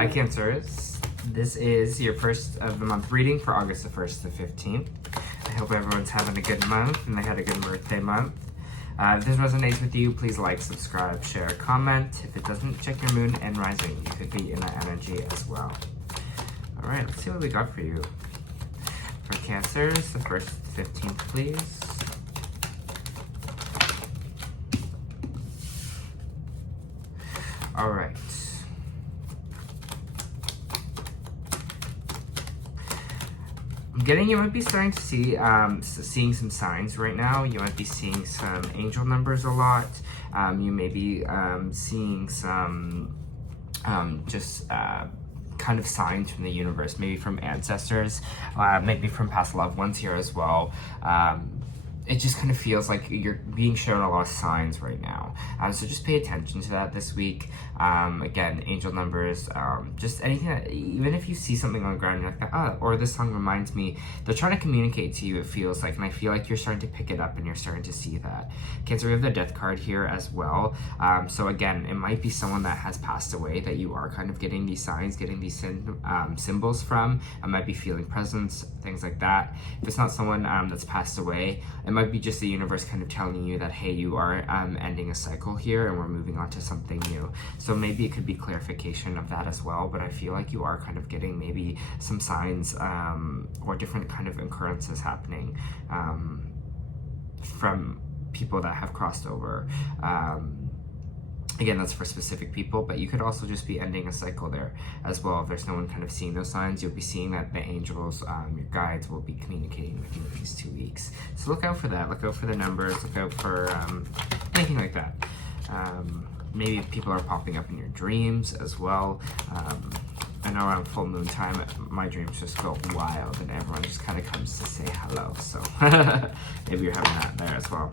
Hi Cancers, this is your first of the month reading for August the 1st to the 15th. I hope everyone's having a good month and they had a good birthday month. If this resonates with you, please like, subscribe, share, comment. If it doesn't, check your moon and rising. You could be in that energy as well. Alright, let's see what we got for you. For Cancers, the 1st to the 15th, please. Alright. I'm getting you might be starting to see, seeing some signs right now. You might be seeing some angel numbers a lot. You may be seeing some kind of signs from the universe, maybe from ancestors, maybe from past loved ones here as well. It just kind of feels like you're being shown a lot of signs right now. So just pay attention to that this week. Again, angel numbers, just anything that, even if you see something on the ground, you're like, oh, or this song reminds me, they're trying to communicate to you, it feels like, and I feel like you're starting to pick it up and you're starting to see that. Cancer, we have the death card here as well. So again, it might be someone that has passed away that you are kind of getting these signs, getting these symbols from. I might be feeling presence, things like that. If it's not someone that's passed away, it might be just the universe kind of telling you that, hey, you are ending a cycle here and we're moving on to something new. So maybe it could be clarification of that as well, but I feel like you are kind of getting maybe some signs or different kind of occurrences happening from people that have crossed over. Again, that's for specific people, but you could also just be ending a cycle there as well. If there's no one kind of seeing those signs, you'll be seeing that the angels, your guides, will be communicating with you in these 2 weeks. So look out for that. Look out for the numbers. Look out for anything like that. Maybe people are popping up in your dreams as well. I know around full moon time, my dreams just go wild and everyone just kind of comes to say hello. So maybe you're having that there as well.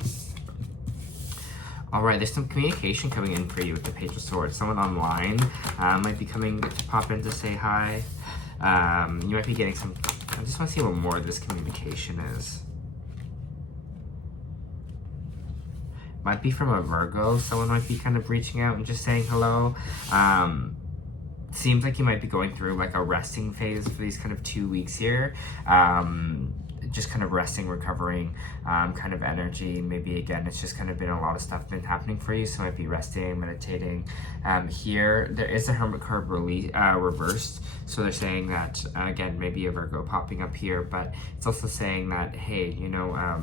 Alright, there's some communication coming in for you with the Page of Swords. Someone online might be coming to pop in to say hi. You might be getting some... I just want to see what more of this communication is. Might be from a Virgo. Someone might be kind of reaching out and just saying hello. Seems like you might be going through like a resting phase for these kind of 2 weeks here. Just kind of resting, recovering kind of energy. Maybe again, it's just kind of been a lot of stuff been happening for you, so might be resting, meditating. Here, there is a Hermit card reversed, so they're saying that, again, maybe a Virgo popping up here, but it's also saying that, hey, you know,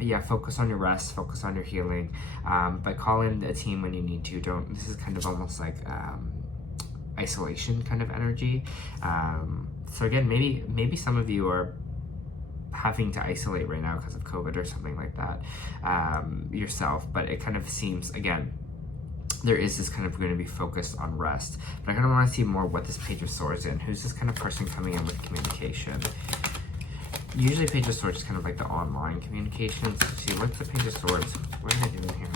yeah, focus on your rest, focus on your healing, but call in a team when you need to. Don't, this is kind of almost like isolation kind of energy. So again, maybe some of you are having to isolate right now because of COVID or something like that yourself, but it kind of seems, again, there is this kind of going to be focused on rest. But I kind of want to see more what this Page of Swords is. Who's this kind of person coming in with communication? Usually Page of Swords is kind of like the online communications. Let's see, what's the Page of Swords? What are they doing here?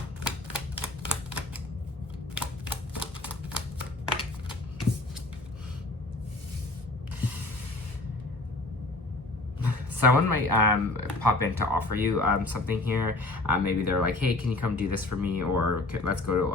Someone might pop in to offer you something here. Maybe they're like, hey, can you come do this for me? Or let's go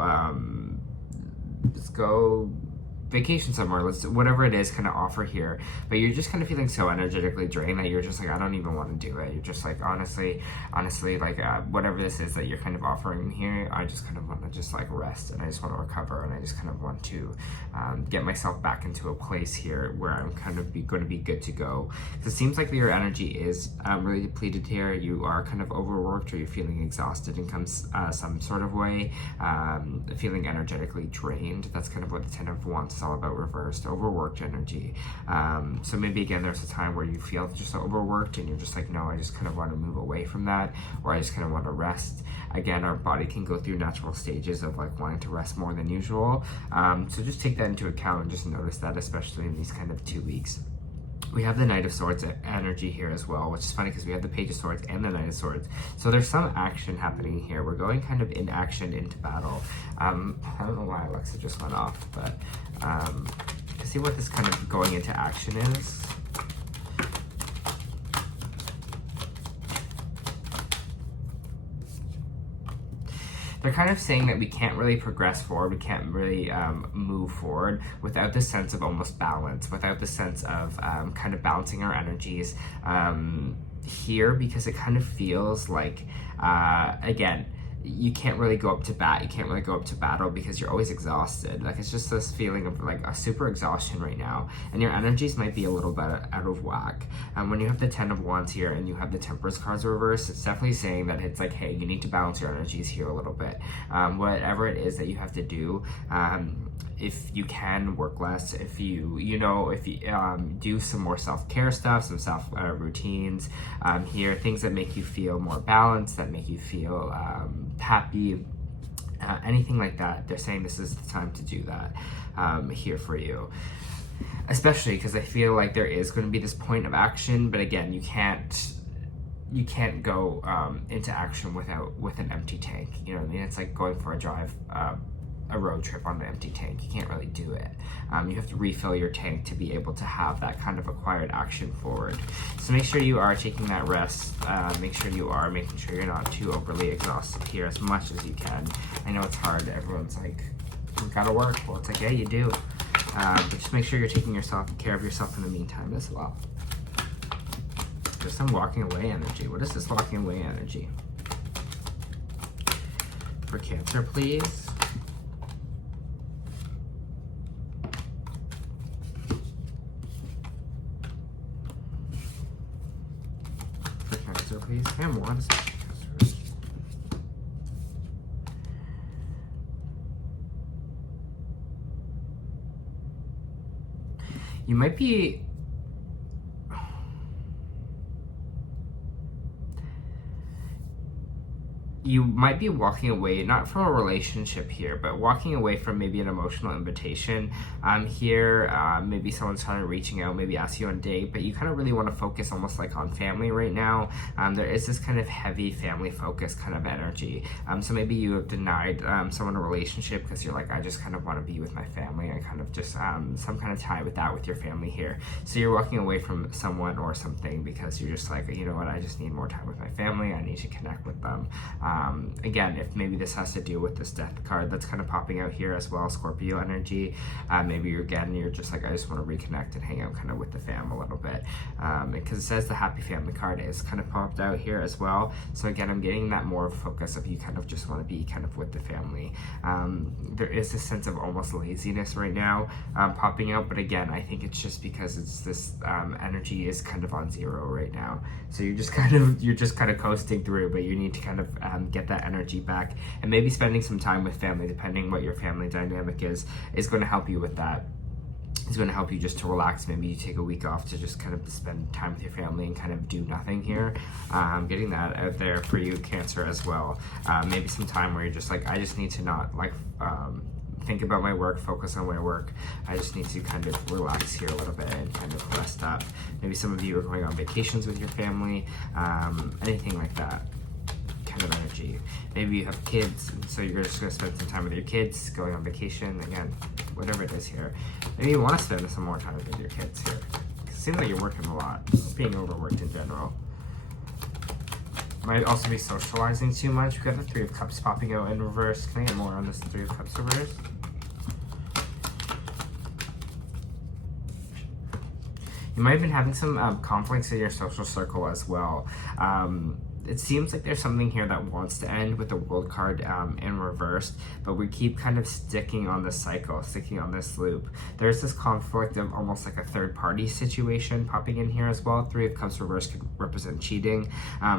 vacation somewhere. Whatever it is, kind of offer here. But you're just kind of feeling so energetically drained that you're just like, I don't even want to do it. You're just like, honestly, like whatever this is that you're kind of offering here, I just kind of want to just like rest and I just want to recover and I just kind of want to get myself back into a place here where I'm kind of going to be good to go. Because it seems like your energy is really depleted here. You are kind of overworked or you're feeling exhausted in some sort of way, feeling energetically drained. That's kind of what the Ten of Wands is all about, reversed, overworked energy. So maybe again, there's a time where you feel just overworked and you're just like, no, I just kind of want to move away from that, or I just kind of want to rest. Again, our body can go through natural stages of like wanting to rest more than usual. So just take that into account and just notice that, especially in these kind of 2 weeks. We have the Knight of Swords energy here as well, which is funny because we have the Page of Swords and the Knight of Swords. So there's some action happening here. We're going kind of in action into battle. I don't know why Alexa just went off, but to see what this kind of going into action is. they're kind of saying that we can't really progress forward, we can't really move forward without this sense of almost balance, without the sense of kind of balancing our energies here, because it kind of feels like, again, you can't really go up to bat, you can't really go up to battle because you're always exhausted. Like, it's just this feeling of like a super exhaustion right now, and your energies might be a little bit out of whack. When you have the 10 of Wands here and you have the Temperance cards reversed, it's definitely saying that it's like, hey, you need to balance your energies here a little bit. Whatever it is that you have to do, if you can work less, if you do some more self-care stuff, some self routines here, things that make you feel more balanced, that make you feel happy, anything like that, they're saying this is the time to do that here for you. Especially because I feel like there is going to be this point of action, but again, you can't go into action with an empty tank. You know what I mean? It's like going for a drive, a road trip on the empty tank. You can't really do it. You have to refill your tank to be able to have that kind of acquired action forward. So make sure you are taking that rest. Make sure you are making sure you're not too overly exhausted here as much as you can. I know it's hard. Everyone's like, you gotta work. Well, it's like, yeah, you do. But just make sure you're taking care of yourself in the meantime as well. There's some walking away energy. What is this walking away energy? For Cancer, please. Please. And one. You might be walking away, not from a relationship here, but walking away from maybe an emotional invitation here. Maybe someone's trying to reaching out, maybe ask you on a date, but you kind of really want to focus almost like on family right now. There is this kind of heavy family focus kind of energy. So maybe you have denied someone a relationship because you're like, I just kind of want to be with my family. I kind of just some kind of tie with that with your family here. So you're walking away from someone or something because you're just like, you know what, I just need more time with my family. I need to connect with them. Again, if maybe this has to do with this death card that's kind of popping out here as well, Scorpio energy, maybe you're just like, I just want to reconnect and hang out kind of with the fam a little bit, because it says the happy family card is kind of popped out here as well. So again, I'm getting that more focus of you kind of just want to be kind of with the family. There is this sense of almost laziness right now popping out, but again, I think it's just because it's this energy is kind of on zero right now. So you're just kind of coasting through, but you need to kind of get that energy back, and maybe spending some time with family, depending what your family dynamic is going to help you with that. It's going to help you just to relax. Maybe you take a week off to just kind of spend time with your family and kind of do nothing here. Getting that out there for you, Cancer, as well. Maybe some time where you're just like, I just need to not like think about my work, focus on my work. I just need to kind of relax here a little bit and kind of rest up. Maybe some of you are going on vacations with your family, anything like that kind of energy. Maybe you have kids, and so you're just going to spend some time with your kids, going on vacation, again, whatever it is here. Maybe you want to spend some more time with your kids here. It seems like you're working a lot, being overworked in general. Might also be socializing too much. We have the Three of Cups popping out in reverse. Can I get more on this Three of Cups reverse? You might have been having some conflicts in your social circle as well. It seems like there's something here that wants to end with the World card in reverse, but we keep kind of sticking on this cycle, sticking on this loop. There's this conflict of almost like a third party situation popping in here as well. Three of Cups reverse could represent cheating.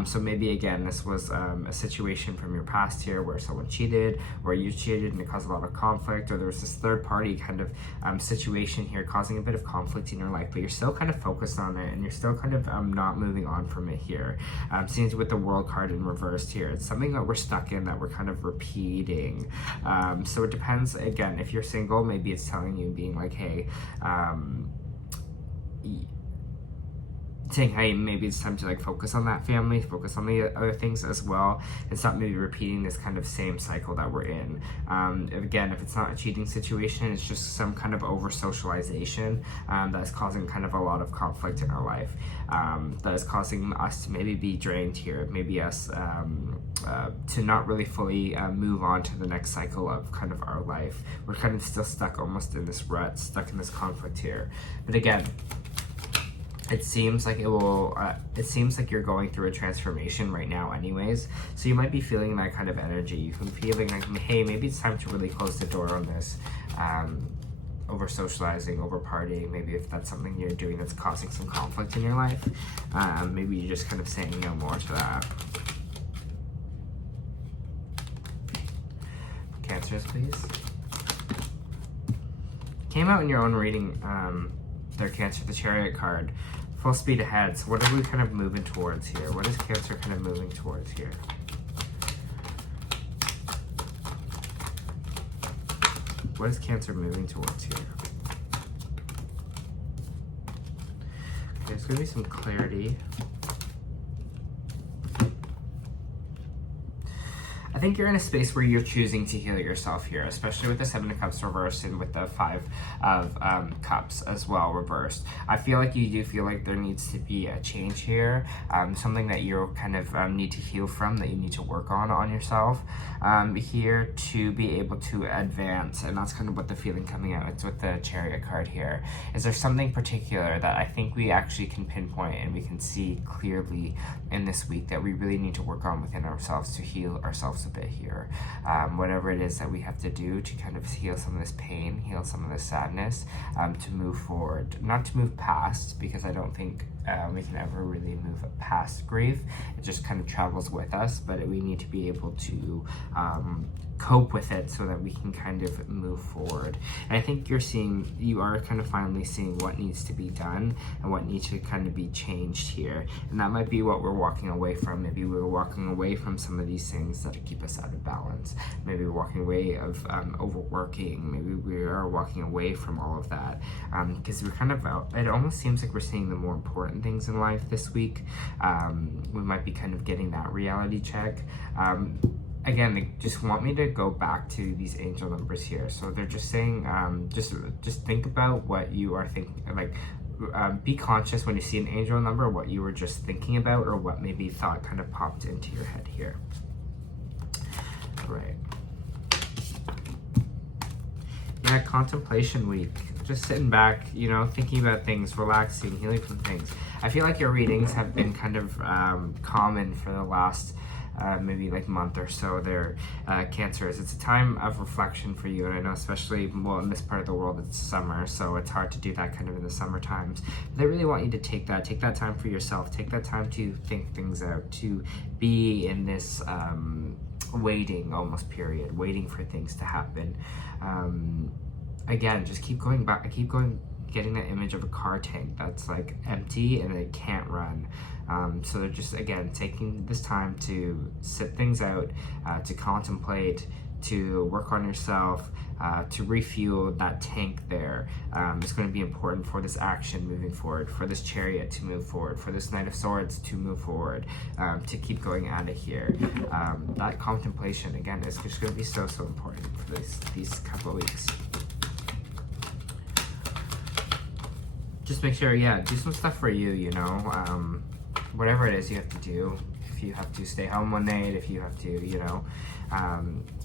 So maybe again, this was a situation from your past here where someone cheated, or you cheated and it caused a lot of conflict, or there was this third party kind of situation here causing a bit of conflict in your life, but you're still kind of focused on it and you're still kind of not moving on from it here. Seems with the World card in reversed here, it's something that we're stuck in, that we're kind of repeating. So it depends, again, if you're single, maybe it's telling you, being like, hey, saying, hey, maybe it's time to like focus on that family, focus on the other things as well, and stop maybe repeating this kind of same cycle that we're in. Again, if it's not a cheating situation, it's just some kind of over socialization that's causing kind of a lot of conflict in our life, that is causing us to maybe be drained here, maybe us to not really fully move on to the next cycle of kind of our life. We're kind of still stuck almost in this rut, stuck in this conflict here. But again, it seems like it seems like you're going through a transformation right now anyways, so you might be feeling that kind of energy. You can be feeling like, hey, maybe it's time to really close the door on this over socializing, over partying. Maybe if that's something you're doing that's causing some conflict in your life, maybe you're just kind of saying no more to that. Cancers, please. Came out in your own reading, their Cancer, the Chariot card. Full speed ahead. So what are we kind of moving towards here? What is Cancer kind of moving towards here? What is Cancer moving towards here? Okay, there's going to be some clarity. I think you're in a space where you're choosing to heal yourself here, especially with the Seven of Cups reversed and with the Five of Cups as well reversed. I feel like you do feel like there needs to be a change here, something that you kind of need to heal from, that you need to work on yourself here to be able to advance. And that's kind of what the feeling coming out. It's with the Chariot card here. Is there something particular that I think we actually can pinpoint and we can see clearly in this week that we really need to work on within ourselves to heal ourselves a bit here? Whatever it is that we have to do to kind of heal some of this pain, heal some of this sadness, to move forward, not to move past, because I don't think we can ever really move past grief. It just kind of travels with us, but we need to be able to cope with it so that we can kind of move forward. And I think you are kind of finally seeing what needs to be done and what needs to kind of be changed here. And that might be what we're walking away from. Maybe we're walking away from some of these things that keep us out of balance. Maybe we're walking away of overworking. Maybe we are walking away from all of that because we're kind of out. It almost seems like we're seeing the more important things in life this week. We might be kind of getting that reality check. Again, they just want me to go back to these angel numbers here. So they're just saying, just think about what you are thinking, like be conscious when you see an angel number, what you were just thinking about or what maybe thought kind of popped into your head here. Right. Yeah, contemplation week. Just sitting back, you know, thinking about things, relaxing, healing from things. I feel like your readings have been kind of common for the last maybe like month or so. They're Cancers. It's a time of reflection for you, and I know especially, well, in this part of the world it's summer, so it's hard to do that kind of in the summer times. But they really want you to take that time for yourself, take that time to think things out, to be in this waiting almost period, waiting for things to happen. Again, just keep going back. I keep getting that image of a car tank that's like empty and it can't run. So they're just, again, taking this time to sit things out, to contemplate, to work on yourself, to refuel that tank there. It's going to be important for this action moving forward, for this Chariot to move forward, for this Knight of Swords to move forward, to keep going at it here. That contemplation, again, is just going to be so important for these couple of weeks. Just make sure, yeah, do some stuff for you, you know, whatever it is you have to do. If you have to stay home one night, if you have to, you know,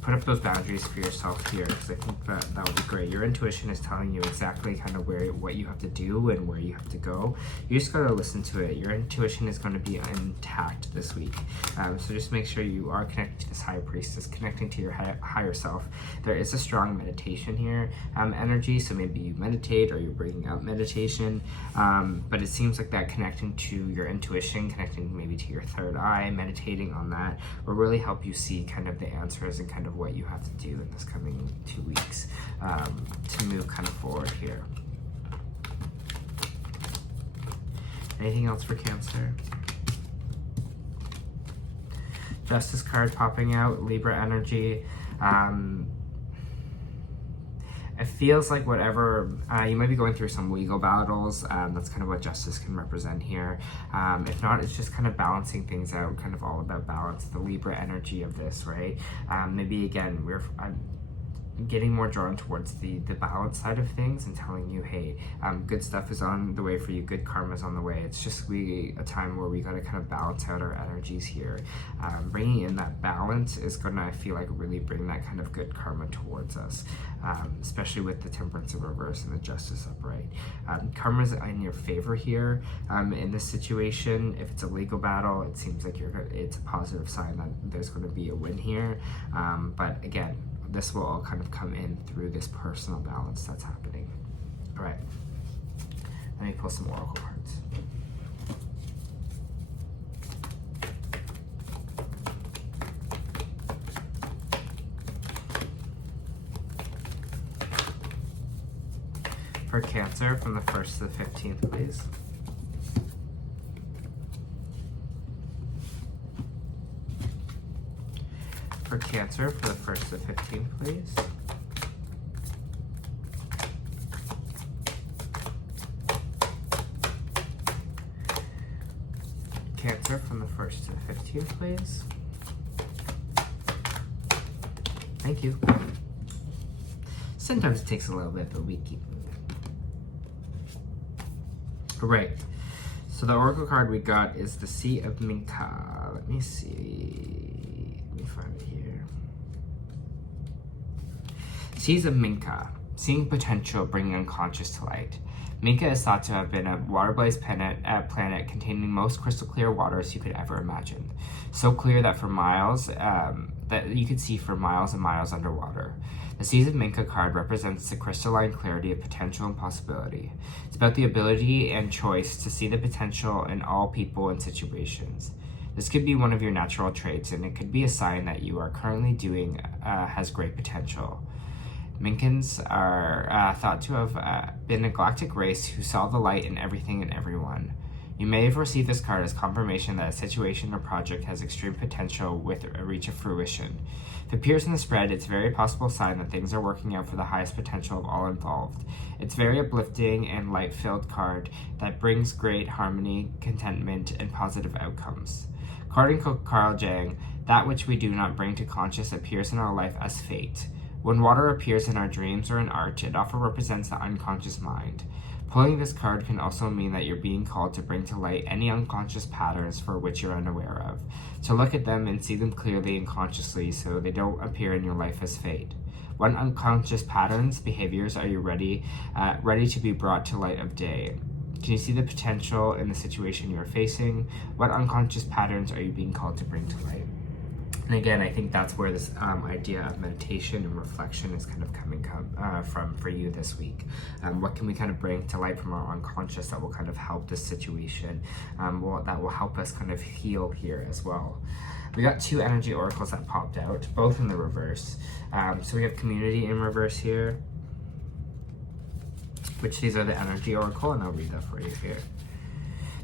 put up those boundaries for yourself here, because I think that would be great. Your intuition is telling you exactly kind of what you have to do and where you have to go. You just got to listen to it. Your intuition is going to be intact this week. So just make sure you are connected to this high priestess, connecting to your higher self. There is a strong meditation here, energy, so maybe you meditate or you're bringing out meditation, but it seems like that connecting to your intuition, connecting maybe to your third eye, meditating on that will really help you see kind of the answers and kind of what you have to do in this coming 2 weeks to move kind of forward here. Anything else for Cancer? Justice card popping out, Libra energy. It feels like whatever, you might be going through some legal battles. That's kind of what justice can represent here. If not, it's just kind of balancing things out, kind of all about balance, the Libra energy of this, right? Maybe again, I'm getting more drawn towards the balance side of things and telling you, hey, good stuff is on the way for you, good karma is on the way. It's just a time where we got to kind of balance out our energies here. Bringing in that balance is gonna, I feel like, really bring that kind of good karma towards us, especially with the Temperance in reverse and the Justice upright. Karma's in your favor here in this situation. If it's a legal battle, it seems like it's a positive sign that there's going to be a win here. But again, this will all kind of come in through this personal balance that's happening. All right, let me pull some oracle cards. For Cancer, from the 1st to the 15th, please. For Cancer, for the 1st to the 15th, please. Cancer, from the 1st to the 15th, please. Thank you. Sometimes it takes a little bit, but we keep moving. All right. So the oracle card we got is the Sea of Minka. Let me see. Let me find it here. Seas of Minka. Seeing potential, bringing unconscious to light. Minka is thought to have been a water-based planet containing most crystal clear waters you could ever imagine. So clear that for miles, that you could see for miles and miles underwater. The Seas of Minka card represents the crystalline clarity of potential and possibility. It's about the ability and choice to see the potential in all people and situations. This could be one of your natural traits, and it could be a sign that you are currently doing has great potential. Minkans are thought to have been a galactic race who saw the light in everything and everyone. You may have received this card as confirmation that a situation or project has extreme potential with a reach of fruition. If it appears in the spread, it's a very possible sign that things are working out for the highest potential of all involved. It's very uplifting and light-filled card that brings great harmony, contentment, and positive outcomes. According to Carl Jung, that which we do not bring to conscious appears in our life as fate. When water appears in our dreams or in art, it often represents the unconscious mind. Pulling this card can also mean that you're being called to bring to light any unconscious patterns for which you're unaware of, to look at them and see them clearly and consciously so they don't appear in your life as fate. What unconscious patterns, behaviors are you ready to be brought to light of day? Can you see the potential in the situation you're facing? What unconscious patterns are you being called to bring to light? And again, I think that's where this idea of meditation and reflection is kind of coming from for you this week. What can we kind of bring to light from our unconscious that will kind of help this situation, that will help us kind of heal here as well. We got two energy oracles that popped out, both in the reverse. So we have community in reverse here, which these are the energy oracle, and I'll read that for you here.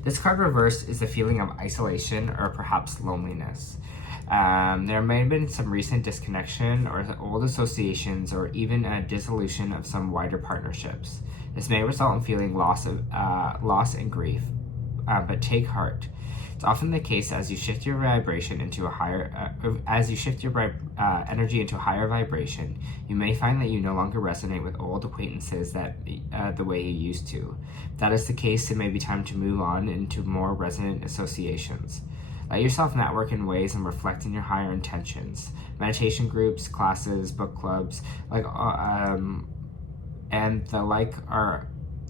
This card reversed is a feeling of isolation or perhaps loneliness. There may have been some recent disconnection or old associations or even a dissolution of some wider partnerships. This may result in feeling loss and grief, but take heart. It's often the case as you shift your vibration into a higher, energy into a higher vibration, you may find that you no longer resonate with old acquaintances the way you used to. If that is the case, it may be time to move on into more resonant associations. Let yourself network in ways and reflect in your higher intentions. Meditation groups, classes, book clubs, and the like are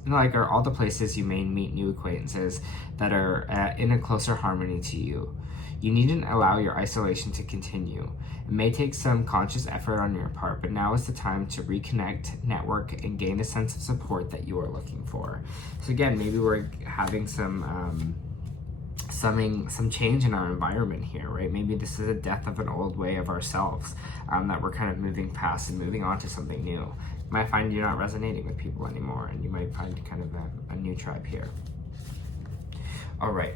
all the places you may meet new acquaintances that are in a closer harmony to you. You needn't allow your isolation to continue. It may take some conscious effort on your part, but now is the time to reconnect, network, and gain the sense of support that you are looking for. So again, maybe we're having some change in our environment here, right? Maybe this is a death of an old way of ourselves that we're kind of moving past and moving on to something new. You might find you're not resonating with people anymore, and you might find kind of a new tribe here. All right.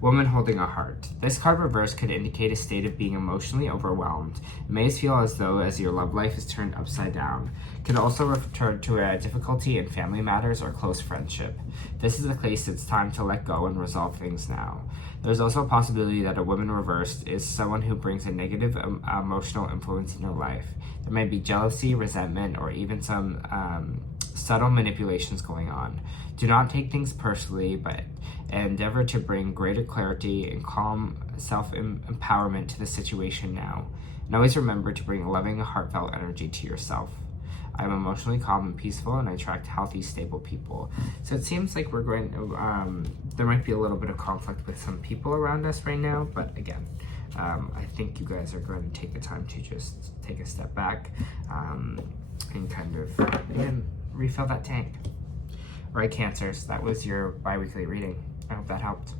Woman holding a heart. This card reversed could indicate a state of being emotionally overwhelmed. It may feel as though your love life is turned upside down. Could also refer to a difficulty in family matters or close friendship. This is the case it's time to let go and resolve things now. There's also a possibility that a woman reversed is someone who brings a negative emotional influence in your life. There may be jealousy, resentment, or even some subtle manipulations going on. Do not take things personally, but endeavor to bring greater clarity and calm self-empowerment to the situation now. And always remember to bring loving, heartfelt energy to yourself. I'm emotionally calm and peaceful, and I attract healthy, stable people. So it seems like we're going to, there might be a little bit of conflict with some people around us right now, but again, I think you guys are going to take the time to just take a step back and kind of, again, refill that tank. All right, Cancers, that was your bi-weekly reading. I hope that helped.